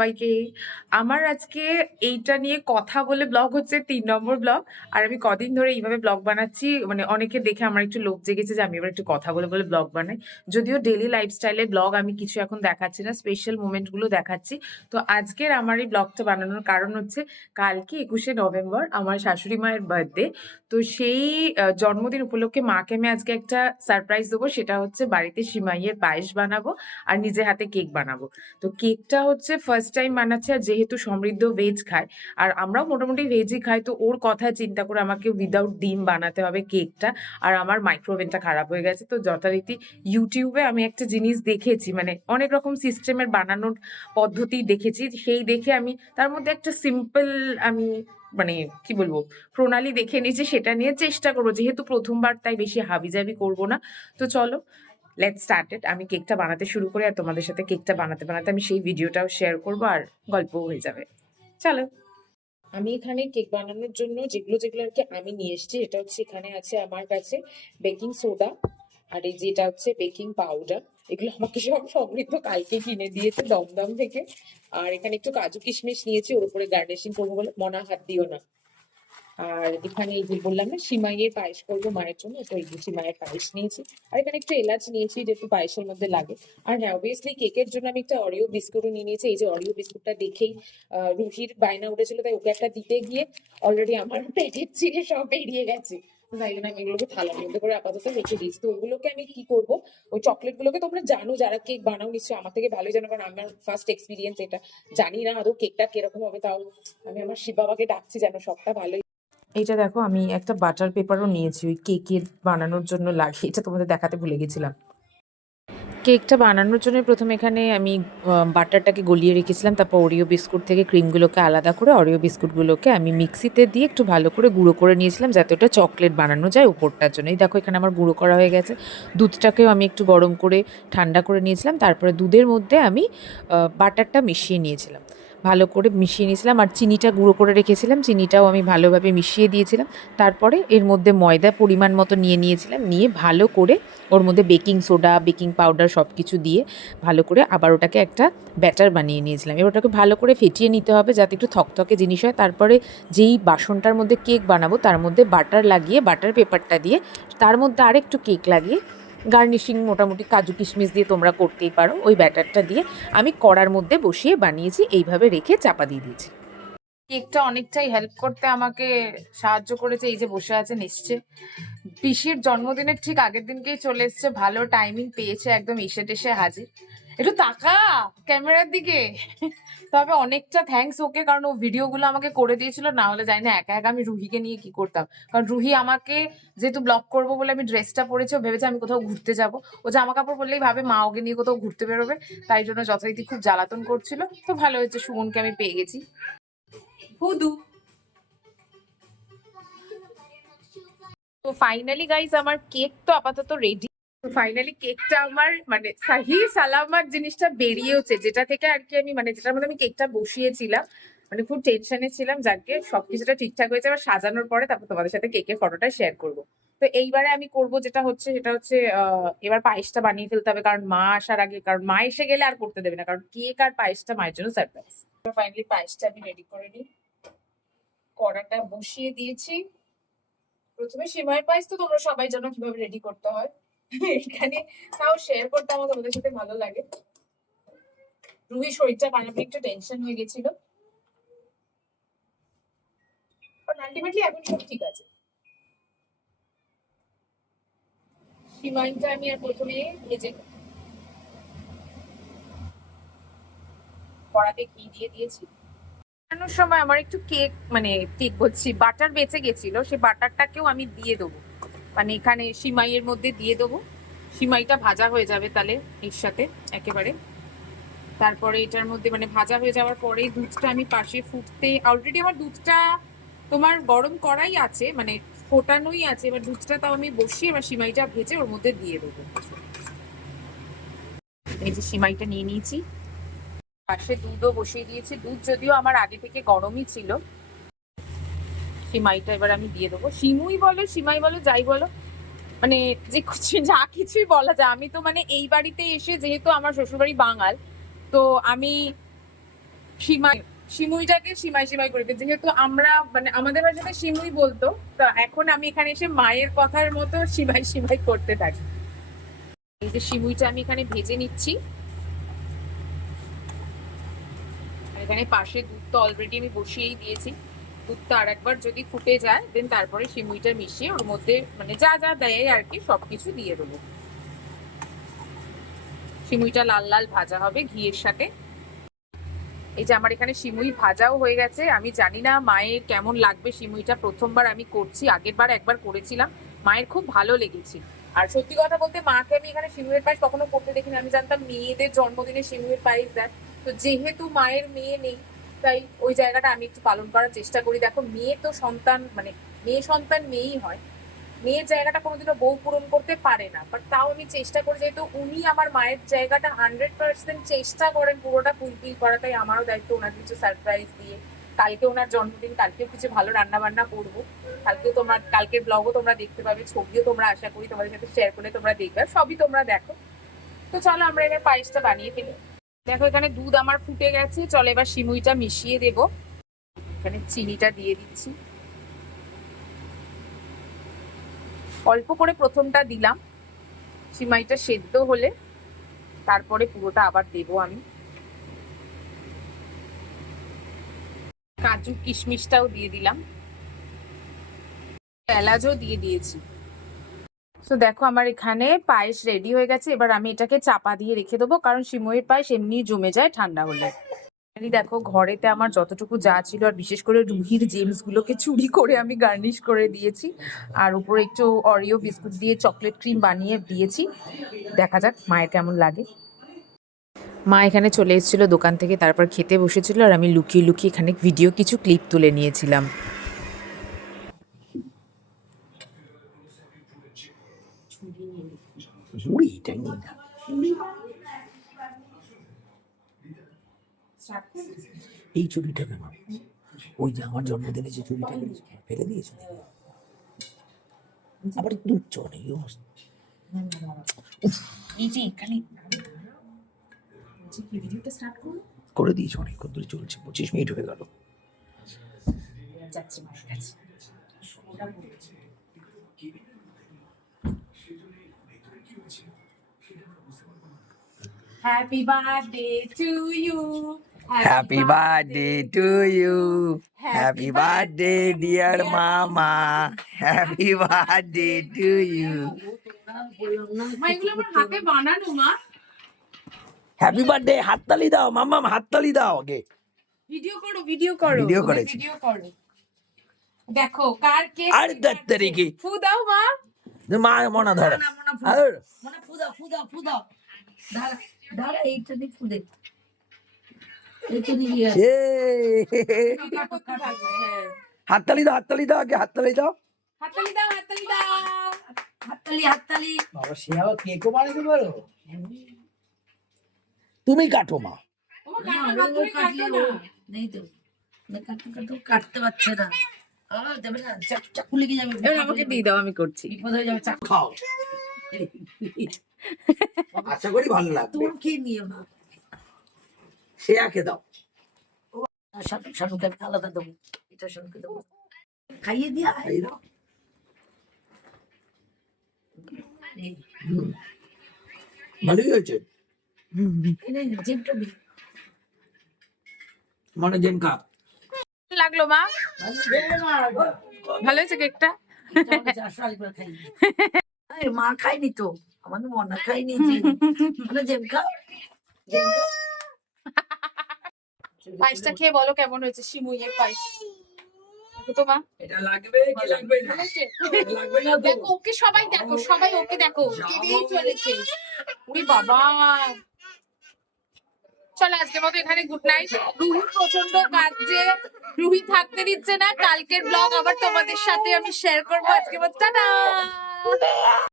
সবাইকে। আমার আজকে এইটা নিয়ে কথা বলে ব্লগ হচ্ছে ৩ নম্বর ব্লগ। আর আমি কদিন ধরে এইভাবে ব্লগ বানাচ্ছি। মানে অনেকে দেখে আমার একটু লোভ জেগেছে যে আমি এবার একটু কথা বলে ব্লগ বানাই। যদিও ডেইলি লাইফস্টাইলের ব্লগ আমি কিছু এখন দেখাচ্ছি না, স্পেশাল মোমেন্ট গুলো দেখাচ্ছি। তো আজকের আমার এই ব্লগটা বানানোর কারণ হচ্ছে কালকে ২১শে নভেম্বর আমার শাশুড়ি মায়ের বার্থডে। তো সেই জন্মদিন উপলক্ষে মাকে আমি আজকে একটা সারপ্রাইজ দেবো। সেটা হচ্ছে বাড়িতে সিমাইয়ের পায়েস বানাবো আর নিজে হাতে কেক বানাবো। তো কেকটা হচ্ছে ফার্স্ট টাইম বানাচ্ছে, আর যেহেতু সমৃদ্ধ ভেজ খায় আর আমরাও মোটামুটি ভেজই খাই, তো ওর কথা চিন্তা করে আমাকে উইদাউট ডিম বানাতে হবে কেকটা। আর আমার মাইক্রোওভেনটা খারাপ হয়ে গেছে, তো যথারীতি ইউটিউবে আমি একটা জিনিস দেখেছি, মানে অনেক রকম সিস্টেমের বানানোর পদ্ধতি দেখেছি, সেই দেখে আমি তার মধ্যে একটা সিম্পল আমি মানে কি বলবো প্রণালী দেখে নিয়েছি, সেটা নিয়ে চেষ্টা করবো, যেহেতু প্রথমবার তাই বেশি হাবিজাবি করবো না। তো চলো লেটস স্টার্টেড। আমি কেকটা বানাতে শুরু করি আর তোমাদের সাথে কেকটা বানাতে বানাতে আমি সেই ভিডিওটাও শেয়ার করবো আর গল্পও হয়ে যাবে। চলো। আমি এখানে কেক বানানোর জন্য যেগুলো যেগুলো আর কি আমি নিয়ে এসেছি, এটা হচ্ছে এখানে আছে আমার কাছে বেকিং সোডা, আর এই যেটা হচ্ছে বেকিং পাউডার। এগুলো আমাকে সব সমৃদ্ধ কালকে কিনে দিয়েছে দমদম থেকে। আর এখানে একটু কাজু কিশমিশ নিয়েছি ওর উপরে গার্নিশিং করবো বলে, মনা হাত দিও না। আর এখানে এই যে বললাম না সিমাইয়ের পায়েস করবো মায়ের জন্য, তো এই যে সিমাইয়ের পায়েস নিয়েছি। আর এখানে একটু এলাচ নিয়েছি যেহেতু পায়েসের মধ্যে লাগে। আর হ্যাঁ, অবভিয়াসলি কেকের জন্য আমি একটা অরিও বিস্কুটও নিয়ে নিয়েছি। এই যে অরিও বিস্কুটটা দেখেই রুহির বায়না উঠেছিল, তাই ওকে একটা দিতে গিয়ে অলরেডি আমার প্যাকেট ছিঁড়ে সব বেরিয়ে গেছে। তাই জন্য আমি এগুলোকে থালার মধ্যে করে আপাতত রেখে দিয়েছি। তো ওগুলোকে আমি কি করবো, ওই চকলেট গুলোকে তোমরা জানো যারা কেক বানাও নিশ্চয়ই আমার থেকে ভালোই জানো, কারণ আমার ফার্স্ট এক্সপিরিয়েন্স এটা। জানি না আদৌ কেকটা কিরকম হবে, তাও আমি আমার শিব বাবাকে ডাকছি যেন সবটা ভালো। এইটা দেখো, আমি একটা বাটার পেপারও নিয়েছি ওই কেকের বানানোর জন্য লাগে, এটা তোমাদের দেখাতে ভুলে গেছিলাম। কেকটা বানানোর জন্য প্রথমে এখানে আমি বাটারটাকে গলিয়ে রেখেছিলাম, তারপর ওরিও বিস্কুট থেকে ক্রিমগুলোকে আলাদা করে অরিও বিস্কুটগুলোকে আমি মিক্সিতে দিয়ে একটু ভালো করে গুঁড়ো করে নিয়েছিলাম, যাতে ওটা চকলেট বানানো যায় উপরটার জন্য। এই দেখো এখানে আমার গুঁড়ো করা হয়ে গেছে। দুধটাকেও আমি একটু গরম করে ঠান্ডা করে নিয়েছিলাম, তারপরে দুধের মধ্যে আমি বাটারটা মিশিয়ে নিয়েছিলাম, ভালো করে মিশিয়ে নিয়েছিলাম। আর চিনিটা গুঁড়ো করে রেখেছিলাম, চিনিটাও আমি ভালোভাবে মিশিয়ে দিয়েছিলাম। তারপরে এর মধ্যে ময়দা পরিমাণ মতো নিয়েছিলাম, নিয়ে ভালো করে ওর মধ্যে বেকিং সোডা বেকিং পাউডার সব কিছু দিয়ে ভালো করে আবার ওটাকে একটা ব্যাটার বানিয়ে নিয়েছিলাম। এবার ওটাকে ভালো করে ফেটিয়ে নিতে হবে যাতে একটু থকথকে জিনিস হয়। তারপরে যেই বাসনটার মধ্যে কেক বানাবো তার মধ্যে বাটার লাগিয়ে, বাটার পেপারটা দিয়ে তার মধ্যে আরেকটু কেক লাগিয়ে গার্নিশিং মোটামুটি কাজু কিশমিশ দিয়ে তোমরা করতেই পারো, ওই ব্যাটারটা দিয়ে আমি কড়ার মধ্যে বসিয়ে বানিয়েছি, এইভাবে রেখে চাপা দিয়ে দিয়েছি। কেকটা অনেকটাই হেল্প করতে আমাকে সাহায্য করেছে, এই যে বসে আছে নিশ্চয় পিসির জন্মদিনের ঠিক আগের দিনকেই চলে এসছে, ভালো টাইমিং পেয়েছে, একদম এসে টেসে হাজির। একটু তাকা ক্যামেরার দিকে। তবে অনেকটা থ্যাঙ্কস ওকে, কারণ ও ভিডিওগুলো আমাকে করে দিয়েছিল, না হলে জানি না একা একা আমি রুহিকে নিয়ে কি করতাম। কারণ রুহি আমাকে যেহেতু ব্লগ করবো বলে আমি ড্রেসটা পরেছি, ও ভেবেছে আমি কোথাও ঘুরতে যাব। ও জামা কাপড় পরলেই ভাবে মা ওকে নিয়ে কোথাও ঘুরতে বেরোবে, তাই জন্য যথারীতি খুব জ্বালাতন করছিল। তো ভালো হয়েছে সুমনকে আমি পেয়ে গেছি। হুদু। তো ফাইনালি গাইজ আমার কেক তো আপাতত রেডি। তো ফাইনালি কেকটা আমার মানে সাহি সালামাত জিনিসটা বেরিয়েছে, যেটা থেকে আর কি আমি মানে যেটার মধ্যে আমি কেকটা বসিয়েছিলাম, মানে খুব টেনশনে ছিলাম। যাকে সবকিছুটা ঠিকঠাক হয়েছে, এবার সাজানোর পরে তারপর তোমাদের সাথে কেকের ফটোটা শেয়ার করব। তো এইবারে আমি করব যেটা হচ্ছে সেটা হচ্ছে এবার পায়েসটা বানিয়ে ফেলতে হবে, কারণ মা আসার আগে, কারণ মা এসে গেলে আর করতে দেবে না, কারণ কেক আর পায়েসটা মায়ের জন্য সারপ্রাইজ। ফাইনালি পায়েসটা আমি রেডি করে নিই, কড়াটা বসিয়ে দিয়েছি। প্রথমে সেমাই পায়েস তো তোমরা সবাই জানো কিভাবে রেডি করতে হয়, এখানে তাও শেয়ার করতে আমার তোমাদের সাথে ভালো লাগে। রুহির শরীরটা খারাপ, একটু টেনশন হয়ে গেছিল, বাট আলটিমেটলি এখন সব ঠিক আছে। সিমাইটা আমি আর প্রথমে ভেজে কড়াতে ঘি দিয়ে দিয়েছি। বানানোর সময় আমার একটু কেক মানে কেক বলছি বাটার বেঁচে গেছিল, সেই বাটারটাকেও আমি দিয়ে দেবো, মানে এখানে সিমাইয়ের মধ্যে দিয়ে দেবো। সিমাইটা ভাজা হয়ে যাবে তাহলে এর সাথে একেবারে। তারপরে এটার মধ্যে মানে ভাজা হয়ে যাওয়ার পরে দুধটা আমি পাশে ফুটতে, অলরেডি আমার দুধটা তোমার গরম করাই আছে, মানে ফোটানোই আছে। এবার দুধটা তাও আমি বসিয়ে এবার সিমাইটা ভেজে ওর মধ্যে দিয়ে দেবো। এই যে সিমাইটা নিয়ে নিয়েছি, পাশে দুধও বসিয়ে দিয়েছি। দুধ যদিও আমার আগে থেকে গরমই ছিল। সিমাইটা এবার আমি দিয়ে দেবো। সিমুই বলো সিমাই বলো যাই বলো, মানে যে যা কিছুই বলা যায়। আমি তো মানে এই বাড়িতে এসে, যেহেতু আমার শ্বশুরবাড়ি বাঙাল, তো আমি সিমাই, সিমুইটাকে সিমাই সিমাই করে, যেহেতু আমরা মানে আমাদের ভাষাতে সিমুই বলতো, তো এখন আমি এখানে এসে মায়ের কথার মতো সিমাই সিমাই করতে থাকি। এই যে সিমুইটা আমি এখানে ভেজে নিচ্ছি, আর এখানে পাশে দুধ তো অলরেডি আমি বসিয়েই দিয়েছি। দুধটা আর একবার যদি ফুটে যায় দেন তারপরে সিমুইটা মিশিয়ে ওর মধ্যে মানে যা যা দেয় আর কি সবকিছু দিয়ে দেবো। সিমুইটা লাল লাল ভাজা হবে ঘিয়ের সাথে। এই যে আমার এখানে সিমুই ভাজাও হয়ে গেছে। আমি জানি না মায়ের কেমন লাগবে সিমুইটা, প্রথমবার আমি করছি, আগের বার একবার করেছিলাম, মায়ের খুব ভালো লেগেছে। আর সত্যি কথা বলতে মাকে আমি এখানে সিমুইয়ের পায়েস কখনো করতে দেখিনি। আমি জানতাম মেয়েদের জন্মদিনে সিমুইয়ের পায়েস দেয়, তো যেহেতু মায়ের মেয়ে নেই তাই ওই জায়গাটা আমি একটু পালন করার চেষ্টা করি। দেখো মেয়ে তো সন্তান মানে মেয়ে সন্তান মেয়েই হয়, মেয়ের জায়গাটা কোনোদিনও বউ পূরণ করতে পারে না, বাট তাও আমি চেষ্টা করি, যেহেতু উনি আমার মায়ের জায়গাটা 100% চেষ্টা করেন পুরোটা ফুলফিল করা, তাই আমারও দায়িত্ব ওনার কিছু সারপ্রাইজ দিয়ে। কালকে ওনার জন্মদিন, কালকেও কিছু ভালো রান্না বান্না করবো, কালকেও তোমরা কালকের ব্লগও তোমরা দেখতে পাবে, ছবিও তোমরা আশা করি তোমাদের সাথে শেয়ার করে তোমরা দেখবে, সবই তোমরা দেখো। তো চলো আমরা এবার পায়েসটা বানিয়ে ফেলি। দেখো এখানে দুধ আমার ফুটে গেছে, চলো এবার সিমুইটা মিশিয়ে দেবো। এখানে চিনিটা দিয়ে দিচ্ছি, অল্প করে প্রথমটা দিলাম, সিমাইটা সেদ্ধ হলে তারপরে পুরোটা আবার দেবো আমি। কাজু কিশমিশটাও দিয়ে দিলাম, এলাচও দিয়ে দিয়েছি। তো দেখো আমার এখানে পায়েস রেডি হয়ে গেছে, এবার আমি এটাকে চাপা দিয়ে রেখে দেবো, কারণ সিমইয়ের পায়েস এমনি জমে যায় ঠান্ডা হলে। দেখো ঘরেতে আমার যতটুকু যা ছিল, আর বিশেষ করে রুহির জেমস গুলোকে চুরি করে আমি গার্নিশ করে দিয়েছি, আর উপরে একটু অরিও বিস্কুট দিয়ে চকলেট ক্রিম বানিয়ে দিয়েছি। দেখা যাক মায়ের কেমন লাগে। মা এখানে চলে এসেছিল দোকান থেকে, তারপর খেতে বসেছিল, আর আমি লুকিয়ে লুকিয়ে এখানে ভিডিও কিছু ক্লিপ তুলে নিয়েছিলাম। এই ছুরিটা কেন? ওই যে আমার জন্মদিনে যে ছুরিটা ফেলে দিয়েছে, আবার দুধ চলে এই যে এখানে ভিডিওটা স্টার্ট করে দিয়েছে, অনেকক্ষণ ধরে চলছে, 25 মিনিট হয়ে গেল। যাচ্ছি মায়ের কাছে। Happy birthday to you. Happy birthday to you. Happy birthday dear mama. Happy birthday to you. মা এগুলো আমার হাতে বানানো মা। হ্যাপি বার্থডে, হাততালি দাও মাম্মা, হাততালি দাও আগে। ভিডিও করো ভিডিও করো ভিডিও করেছি। ভিডিও করো। দেখো কার কেক। আর 10 তারিখে ফু দাও মা। মা মনা ধরো, মনা ফু দাও দাঁড়া এইটা দিয়ে ফু দে। হাততালি দাও, হাততালি দাও আগে, হাততালি দাও, হাততালি দাও, হাততালি দাও, হাততালি। বাবা সে আবার কেকও বানাতে পারো? তুমি কাটো মা। নেই তো কাটতে পারছে না, দেবে না, চাকু লেগে যাবে। এবার আমাকে দিয়ে দাও, আমি করছি। বিপদ হয়ে যাবে, চাকু খাও, আশা করি ভালো লাগবে। তোর খেয়ে নিও না, সে আকে দাও। শানুকে আমি আলাদা দেবো, এটা শানুকে দেবো, খাইয়ে দিয়া দাও। ভালোই হয়েছে, মানে জেমকা লাগলো মা? ভালো হয়েছে কেকটা? মা খাইনি তো, আমাদের মনা খাইনি, জেমকা। পায়েসটা খেয়ে বলো কেমন হয়েছে, সিমুইয়ের পায়েস। তো মা এটা লাগবে কি লাগবে না? লাগবে না তো? দেখো ওকে সবাই দেখো, সবাই ওকে দেখো, দিদিই চলেছে। ওরে বাবা, চলো আজকের মতো এখানে গুড নাইট। রুহি প্রচন্ড কাঁদছে, রুহি থাকতে দিচ্ছে না, কালকের ব্লগ আবার তোমাদের সাথে আমি শেয়ার করবো। আজকের মতো টাটা।